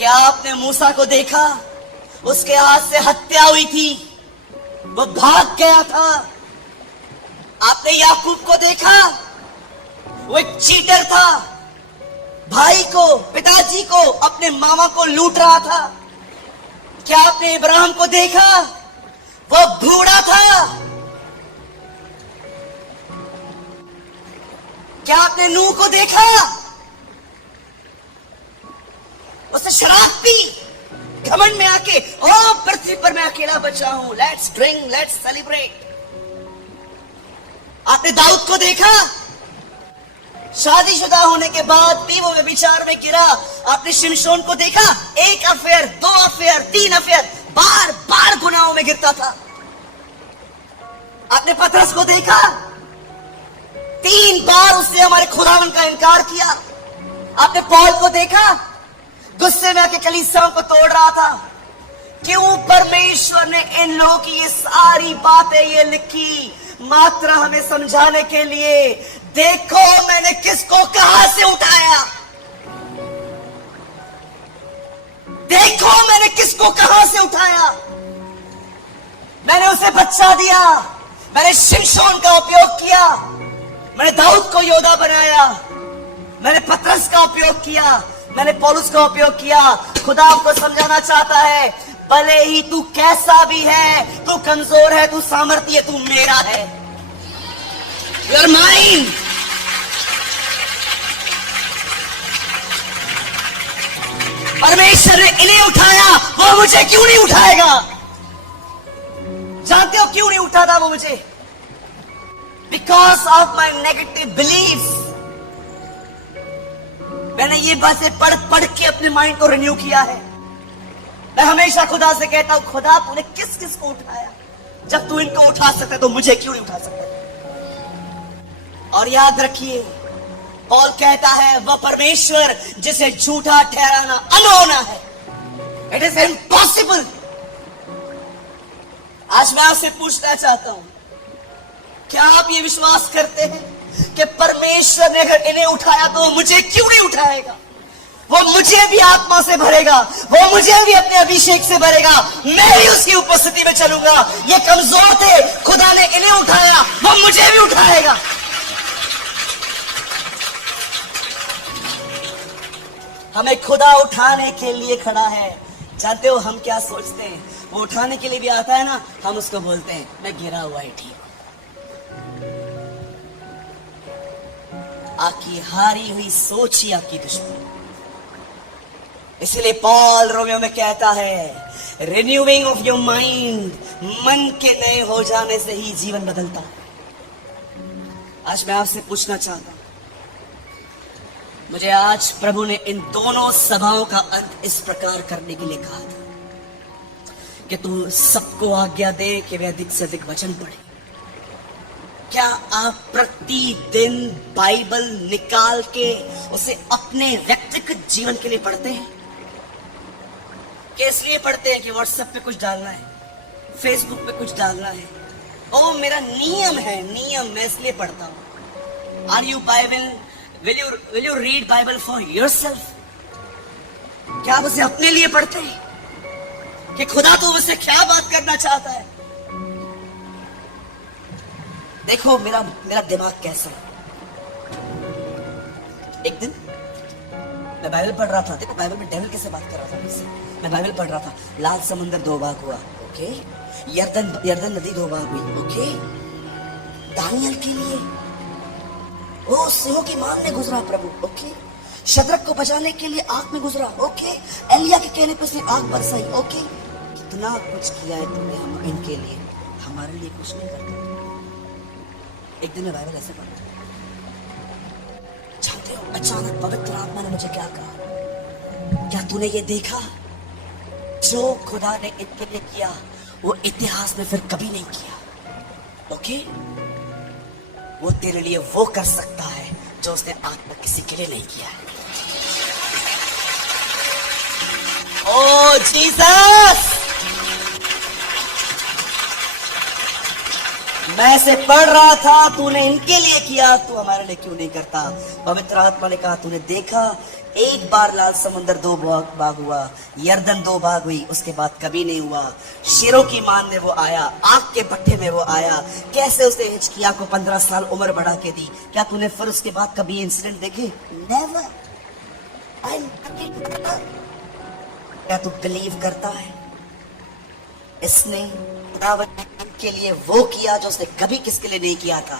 क्या आपने मूसा को देखा? उसके हाथ से हत्या हुई थी, वो भाग गया था। आपने याकूब को देखा? वो एक चीटर था, भाई को, पिताजी को, अपने मामा को लूट रहा था। क्या आपने इब्राहिम को देखा? वो बूढ़ा था। क्या आपने नूह को देखा? उसने शराब पी, घमंड में आके, ओ पृथ्वी पर मैं अकेला बचा हूं, लेट्स ड्रिंक, लेट्स सेलिब्रेट। आपने दाऊद को देखा? शादीशुदा होने के बाद भी वो व्यभिचार में गिरा। आपने शिमशोन को देखा? 1 अफेयर, 2 अफेयर, 3 अफेयर, बार बार गुनाहों में गिरता था। आपने पतरस को देखा? 3 बार उसने हमारे खुदावन का इनकार किया। आपने पौल को देखा? गुस्से में आके कलीसियाओं को तोड़ रहा था। क्यों परमेश्वर ने इन लोगों की ये सारी बातें ये लिखी? मात्र हमें समझाने के लिए। देखो मैंने किसको कहां से उठाया, देखो मैंने किसको कहां से उठाया। मैंने उसे बच्चा दिया, मैंने शिमशोन का उपयोग किया, मैंने दाऊद को योद्धा बनाया, मैंने पतरस का उपयोग किया, मैंने पौलुस का उपयोग किया। खुदा आपको समझाना चाहता है, भले ही तू कैसा भी है, तू कमजोर है, तू सामर्थ्य है, तू मेरा है, यू आर माइन। परमेश्वर ने इन्हें उठाया, वो मुझे क्यों नहीं उठाएगा? जानते हो क्यों नहीं उठाता वो मुझे? Because of my negative beliefs. मैंने ये बातें पढ़ पढ़ के अपने माइंड को रिन्यू किया है। मैं हमेशा खुदा से कहता हूं, खुदा तूने किस किस को उठाया? जब तू इनको उठा सकता है तो मुझे क्यों नहीं उठा सकता? और याद रखिए, पौल कहता है वह परमेश्वर जिसे झूठा ठहराना अनहोना है, इट इज इम्पॉसिबल। आज मैं आपसे पूछना चाहता हूं, क्या आप ये विश्वास करते हैं कि परमेश्वर ने अगर इन्हें उठाया तो वो मुझे क्यों नहीं उठाएगा? वो मुझे भी आत्मा से भरेगा, वो मुझे भी अपने अभिषेक से भरेगा, मैं भी उसकी उपस्थिति में चलूंगा। ये कमजोर थे, खुदा ने इन्हें उठाया, वो मुझे भी उठाएगा। हमें खुदा उठाने के लिए खड़ा है। जानते हो हम क्या सोचते हैं? वो उठाने के लिए भी आता है ना, हम उसको बोलते हैं मैं गिरा हुआ ही ठीक हूं। आपकी हारी हुई सोच ही आपकी दुश्मन। इसलिए पॉल रोमियो में कहता है, रिन्यूइंग ऑफ योर माइंड, मन के नए हो जाने से ही जीवन बदलता है। आज मैं आपसे पूछना चाहता हूं, मुझे आज प्रभु ने इन दोनों सभाओं का अंत इस प्रकार करने के लिए कहा था कि तू सबको आज्ञा दे कि वे अधिक से अधिक वचन पढ़े। क्या आप प्रतिदिन बाइबल निकाल के उसे अपने व्यक्तिगत जीवन के लिए पढ़ते हैं? कि इसलिए पढ़ते हैं कि व्हाट्सएप पे कुछ डालना है, फेसबुक पे कुछ डालना है? ओ मेरा नियम है, नियम, मैं इसलिए पढ़ता हूं। Are you Bible, will you read Bible for yourself? क्या आप उसे अपने लिए पढ़ते हैं कि खुदा तो मुझसे क्या बात करना चाहता है? देखो मेरा दिमाग कैसा है। एक दिन मैं बाइबल पढ़ रहा था। देखो बाइबल में डेविल कैसे बात कर रहा था मुझसे। मैं बाइबल पढ़ रहा था, लाल समंदर 2 भाग हुआ, ओके। यर्दन नदी 2 भाग हुई, ओके। दानियल के लिए वो सिंहों की मार में गुजरा प्रभु, ओके। शद्रक को बचाने के लिए आग में गुजरा, ओके। एलिया के कहने पर उसने आग बरसाई, ओके। कितना कुछ किया है तुमने हम इनके लिए, हमारे लिए कुछ नहीं करते। एक दिन मैं बाइबल ऐसे पढ़ा, जानते हो अचानक पवित्र आत्मा ने मुझे क्या कहा? क्या तूने ये देखा? जो खुदा ने इनके लिए किया वो इतिहास में फिर कभी नहीं किया, ओके। वो तेरे लिए वो कर सकता है जो उसने आज तक किसी के लिए नहीं किया है। ओ जीसस, मैं ऐसे पढ़ रहा था, तूने इनके लिए किया, तू हमारे लिए क्यों नहीं करता? पवित्र आत्मा ने कहा, तूने देखा एक बार लाल समुंदर 2 भाग हुआ, यर्दन 2 भाग हुई, उसके बाद कभी नहीं हुआ। शेरों की मान में वो आया, आग के भट्ठे में वो आया, कैसे उसने हिजकिय्याह को 15 साल उम्र बढ़ा के दी। क्या तूने फिर उसके बाद कभी इंसिडेंट देखे? नेवर। क्या तू बिलीव करता है इसने के लिए वो किया जो उसने कभी किसके लिए नहीं किया था?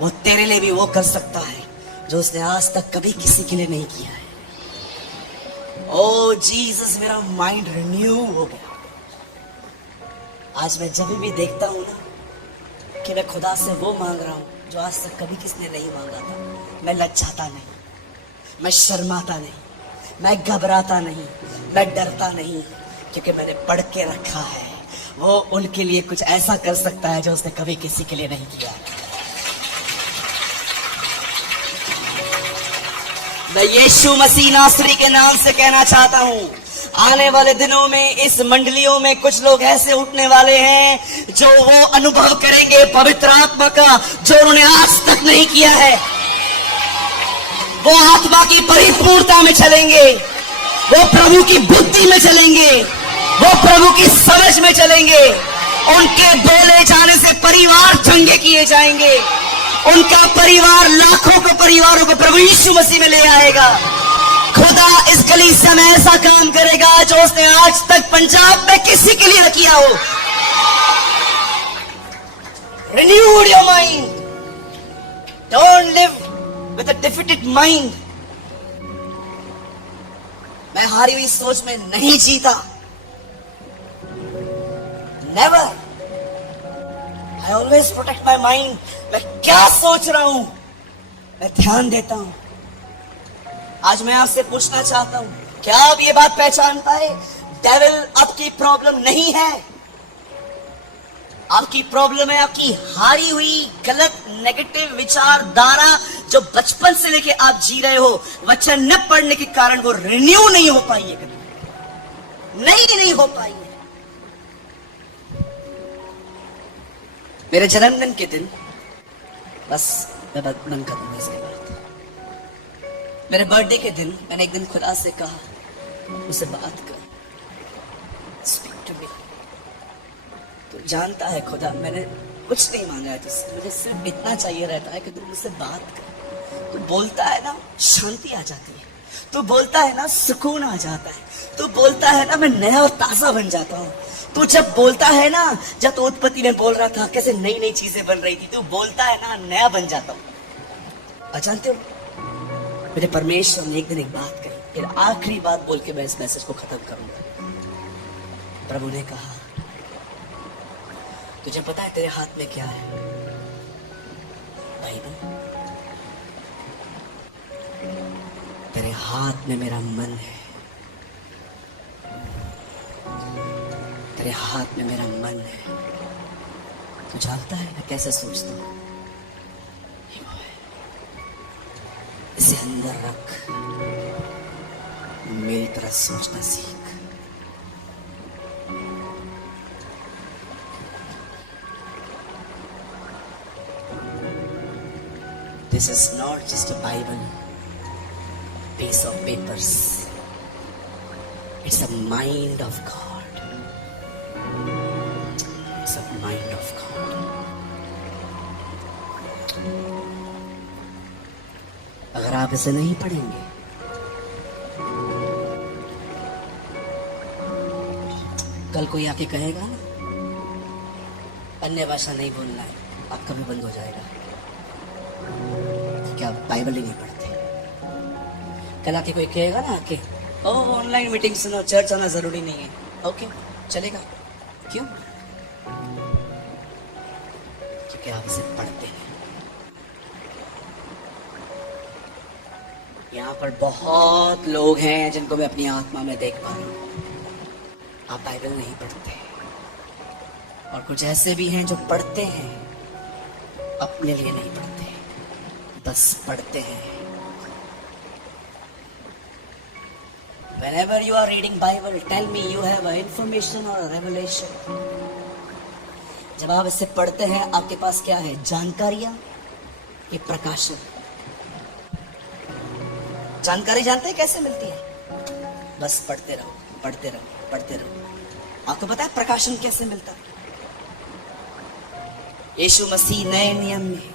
वो तेरे लिए भी वो कर सकता है जो उसने आज तक कभी किसी के लिए नहीं किया है। ओ जीसस, मेरा माइंड रिन्यू हो गया। आज मैं जब भी देखता हूं ना कि मैं खुदा से वो मांग रहा हूं जो आज तक कभी किसने नहीं मांगा था, मैं लज्जाता नहीं, मैं शर्माता नहीं, मैं घबराता नहीं, मैं डरता नहीं, क्योंकि मैंने पढ़ के रखा है वो उनके लिए कुछ ऐसा कर सकता है जो उसने कभी किसी के लिए नहीं किया। मैं यीशु मसीह नासरी के नाम से कहना चाहता हूं, आने वाले दिनों में इस मंडलियों में कुछ लोग ऐसे उठने वाले हैं जो वो अनुभव करेंगे पवित्र आत्मा का जो उन्होंने आज तक नहीं किया है। वो आत्मा की परिपूर्णता में चलेंगे, वो प्रभु की बुद्धि में चलेंगे, वो प्रभु की समझ में चलेंगे। उनके बोले जाने से परिवार चंगे किए जाएंगे, उनका परिवार लाखों को परिवारों को प्रभु यीशु मसीह में ले आएगा। खुदा इस कलीसिया में ऐसा काम करेगा जो उसने आज तक पंजाब में किसी के लिए न किया हो। Renew your mind. Don't live with a defeated mind. मैं हारी हुई सोच में नहीं जीता। Never. I always protect my mind. मैं क्या सोच रहा हूं मैं ध्यान देता हूं। आज मैं आपसे पूछना चाहता हूं, क्या आप ये बात पहचान पाए? डेविल आपकी प्रॉब्लम नहीं है, आपकी प्रॉब्लम है आपकी हारी हुई गलत नेगेटिव विचारधारा जो बचपन से लेके आप जी रहे हो। वचन न पढ़ने के कारण वो रिन्यू नहीं हो पाई है, कभी नहीं हो पाई है। मेरे जन्मदिन के दिन, बस मैं बंद करूंगा इसके बाद, मेरे बर्थडे के दिन मैंने एक दिन खुदा से कहा, मुझसे बात कर, स्पीक टू मी। तो जानता है खुदा, मैंने कुछ नहीं मांगा है तुझसे, मुझे सिर्फ इतना चाहिए रहता है कि तू मुझसे बात कर। तू बोलता है ना शांति आ जाती है, तू बोलता है ना सुकून आ जाता है, तू बोलता है ना मैं नया और ताजा बन जाता हूँ। तू जब बोलता है ना, जब तो उत्पत्ति में बोल रहा था कैसे नई नई चीजें बन रही थी, तू बोलता है ना नया बन जाता हूँ। जानते हो मेरे परमेश्वर ने एक दिन एक बात कही, फिर आखिरी बात बोल के मैं इस मैसेज को खत्म करूंगा। प्रभु ने कहा, तुझे पता है तेरे हाथ में क्या है? बाइबल। तेरे हाथ में मेरा मन है, तेरे हाथ में मेरा मन है। तू जानता है मैं कैसे सोचता हूं? इसे अंदर रख, मेरी तरह सोचना सीख। This is not just a Bible, piece of papers. It's a mind of God. It's a mind of God. अगर आप इसे नहीं पढ़ेंगे, कल कोई आके कहेगा ना अन्य भाषा नहीं बोलना है, आपका भी बंद हो जाएगा। क्या बाइबल ही नहीं पढ़ते? कल आके कोई कहेगा ना आके, ओ ऑनलाइन मीटिंग सुनो, चर्च आना जरूरी नहीं है। ओके चलेगा, क्यों? क्योंकि आप इसे पढ़ते हैं। यहाँ पर बहुत लोग हैं जिनको मैं अपनी आत्मा में देख पा रहा हूँ, आप बाइबल नहीं पढ़ते। और कुछ ऐसे भी हैं जो पढ़ते हैं, अपने लिए नहीं पढ़ते, बस पढ़ते हैं। Whenever you are reading Bible, tell me you have a information or a revelation. जब आप इसे पढ़ते हैं आपके पास क्या है? जानकारियां, ये प्रकाशन। जानकारी जानते हैं कैसे मिलती है? बस पढ़ते रहो, पढ़ते रहो, पढ़ते रहो। आपको पता है प्रकाशन कैसे मिलता है? यीशु मसीह नए नियम में,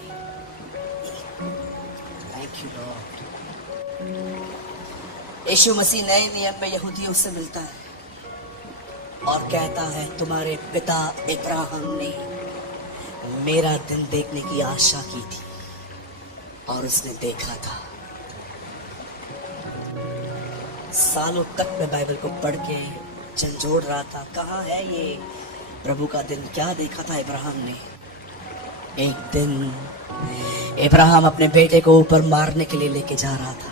थैंक यू लॉर्ड, यीशु मसीह नए नियम में यहूदियों से मिलता है और कहता है तुम्हारे पिता इब्राहिम ने मेरा दिन देखने की आशा की थी और उसने देखा था। सालों तक मैं बाइबल को पढ़ के झंझोड़ रहा था, कहाँ है ये प्रभु का दिन? क्या देखा था इब्राहिम ने? एक दिन इब्राहिम अपने बेटे को ऊपर मारने के लिए लेके जा रहा था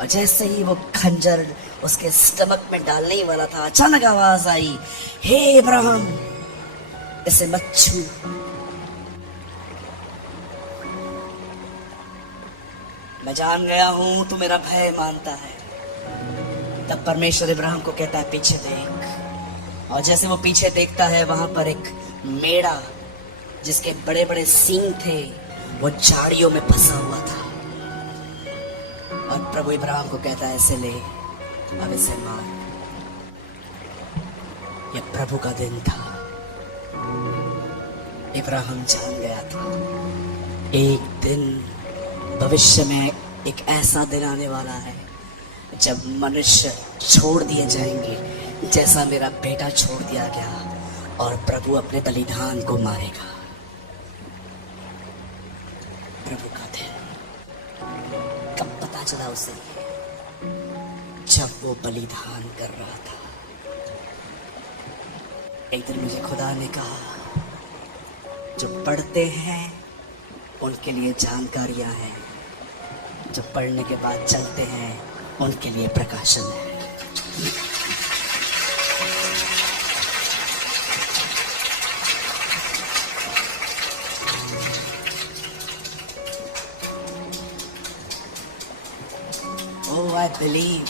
और जैसे ही वो खंजर उसके स्टमक में डालने ही वाला था, अचानक आवाज आई, हे इब्राहिम, इसे मत छू। मैं जान गया हूं तू मेरा भय मानता है। तब परमेश्वर इब्राहिम को कहता है पीछे देख, और जैसे वो पीछे देखता है वहां पर एक मेढ़ा जिसके बड़े बड़े सींग थे वो झाड़ियों में फंसा हुआ था। और प्रभु इब्राहिम को कहता है इसे ले, अब इसे मार। यह प्रभु का दिन था। इब्राहिम जान गया था एक दिन भविष्य में एक ऐसा दिन आने वाला है जब मनुष्य छोड़ दिए जाएंगे जैसा मेरा बेटा छोड़ दिया गया, और प्रभु अपने बलिदान को मारेगा। प्रभु का दिन कब पता चला उसे? जब वो बलिदान कर रहा था। एक दिन मुझे खुदा ने कहा जो पढ़ते हैं उनके लिए जानकारियां हैं, जो पढ़ने के बाद चलते हैं उनके लिए प्रकाशन है। Oh, I believe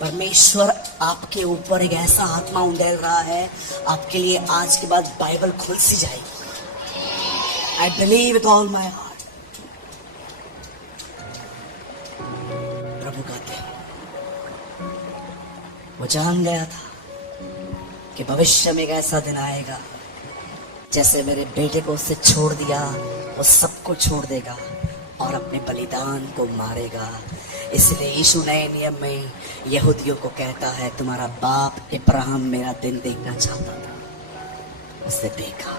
परमेश्वर आपके ऊपर एक ऐसा आत्मा उंडेल रहा है, आपके लिए आज के बाद बाइबल खुल सी जाएगी। I believe with all my heart। प्रभु का दिन, वो जान गया था कि भविष्य में एक ऐसा दिन आएगा जैसे मेरे बेटे को उससे छोड़ दिया, वो सबको छोड़ देगा और अपने बलिदान को मारेगा। इसलिए यीशु नए नियम में यहूदियों को कहता है तुम्हारा बाप इब्राहिम मेरा दिन देखना चाहता था, उसने देखा।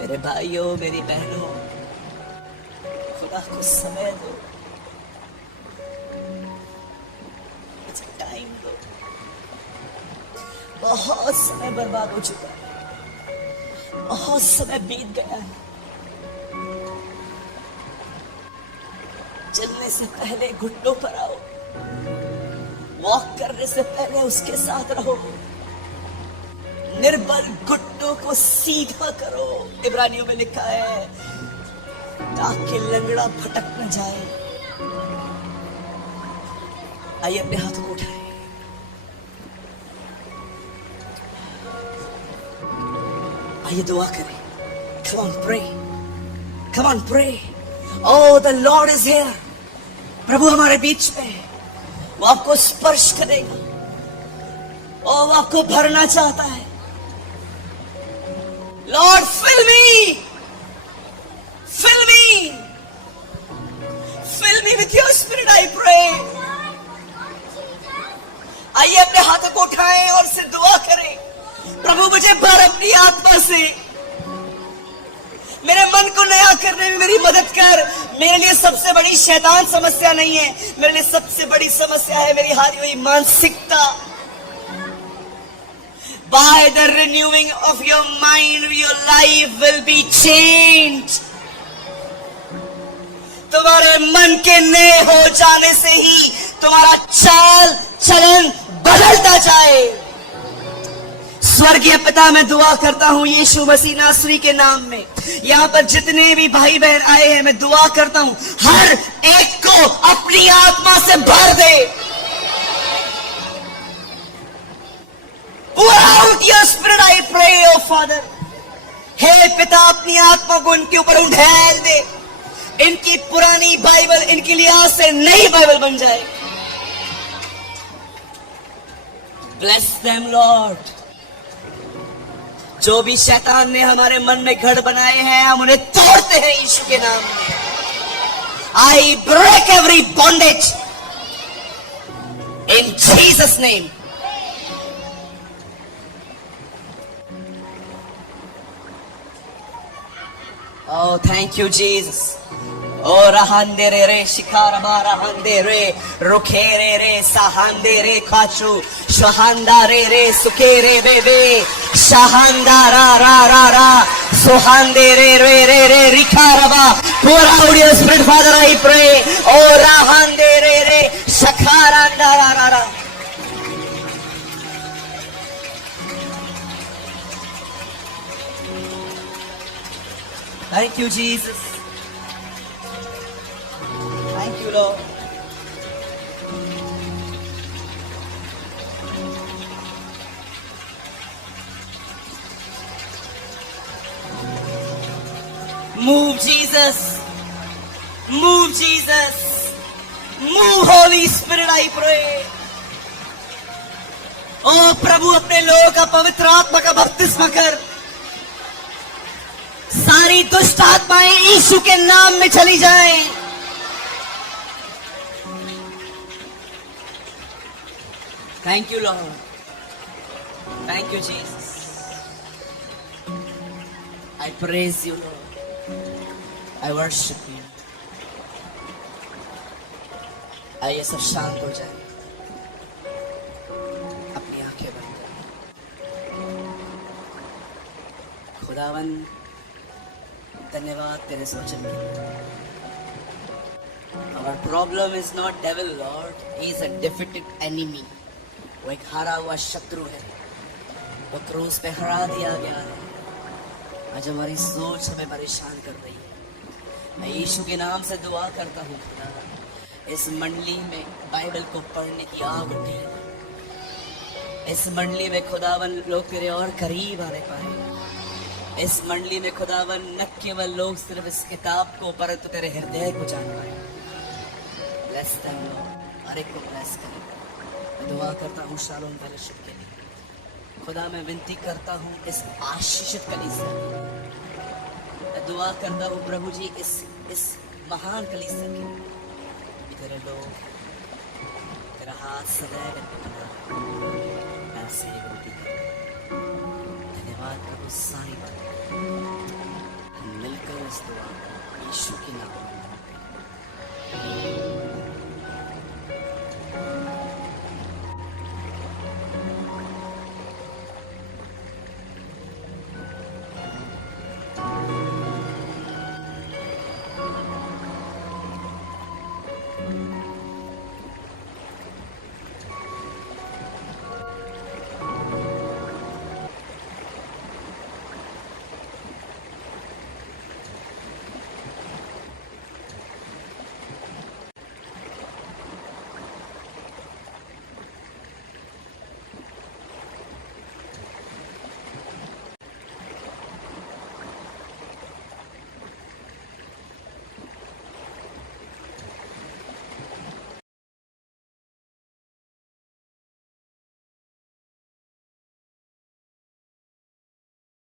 मेरे भाइयों, मेरी बहनों, खुदा को समय दो, मुझे टाइम दो। बहुत समय बर्बाद हो चुका है, बहुत समय बीत गया है। चलने से पहले घुटनों पर आओ, वॉक करने से पहले उसके साथ रहो, निर्बल घुटनों को सीधा करो। इब्रानियों में लिखा है ताकि लंगड़ा भटक न जाए। आइए अपने हाथों को उठाएं, आइए दुआ करें। Come on, pray. Come on, pray. Oh, the Lord is here. प्रभु हमारे बीच में है। वो आपको स्पर्श करेगा, वो आपको भरना चाहता है। Lord, fill me. Fill me. Fill me with your spirit, I pray. आइए अपने हाथों को उठाएं और से दुआ करें। प्रभु मुझे भर अपनी आत्मा से, मेरे मन को नया करने में मेरी मदद कर। मेरे लिए सबसे बड़ी शैतान समस्या नहीं है, मेरे लिए सबसे बड़ी समस्या है मेरी हारी हुई मानसिकता। By the renewing of your mind, your life will be changed. तुम्हारे मन के नए हो जाने से ही तुम्हारा चाल चलन बदलता जाए। स्वर्गीय पिता, मैं दुआ करता हूं यीशु मसीह नासरी के नाम में, यहां पर जितने भी भाई बहन आए हैं, मैं दुआ करता हूं हर एक को अपनी आत्मा से भर दे। Pour out your spirit, I pray, oh Father. हे पिता, अपनी आत्मा को इनके ऊपर उंडेल दे। इनकी पुरानी बाइबल इनके लिए आज से नई बाइबल बन जाए। Bless them, Lord. जो भी शैतान ने हमारे मन में गढ़ बनाए हैं, हम उन्हें तोड़ते हैं यीशु के नाम में। I break every bondage in Jesus' name. Oh, thank you, Jesus. Oh, rahande re re shikara ba rahande re rukhere re sahande re khachu shahanda re re sukere bebe shahanda ra ra ra ra suhande re re re re rikara ba. Pour out your spirit, Father, I pray. Oh, rahande re re shakaranda ra ra ra. Thank you, Jesus. Thank you, Lord. Move, Jesus. Move, Jesus. Move, Holy Spirit, I pray. ओ प्रभु, अपने लोगों का पवित्र आत्मा का बपतिस्मा कर। सारी दुष्ट आत्माएं यीशु के नाम में चली जाएं। Thank you, Lord. Thank you, Jesus. I praise you, Lord. I worship you. आइए सब शांत हो जाए, अपनी आंखें बंद करें। खुदावन, धन्यवाद तेरे सोचन के लिए। Our problem is not devil, Lord. He is a defeated enemy. वो एक हारा हुआ शत्रु है, वो क्रूस पे हरा दिया गया है। आज हमारी सोच हमें परेशान कर रही है। मैं यीशु के नाम से दुआ करता हूँ, इस मंडली में बाइबल को पढ़ने की आग उठी है। इस मंडली में खुदावन लोग तेरे और करीब आने पाए। इस मंडली में खुदावन न केवल लोग सिर्फ इस किताब को, परंतु तेरे हृदय को जान पाए। ब्लेस देम लॉर्ड, हर एक को ब्लेस करें। मैं दुआ करता हूँ शालोम फेलोशिप के लिए। खुदा, मैं विनती करता हूँ इस आशीषित कलीसिया के लिए। मैं दुआ करता हूँ प्रभु जी इस महान कलीसिया के लिए। तेरे लोग, तेरा हाथ सदैव इन पे बना रहे। मैं आपसे ये विनती करता हूँ। धन्यवाद प्रभु, सारी बात मिलकर इस दुआ यीशु के नाम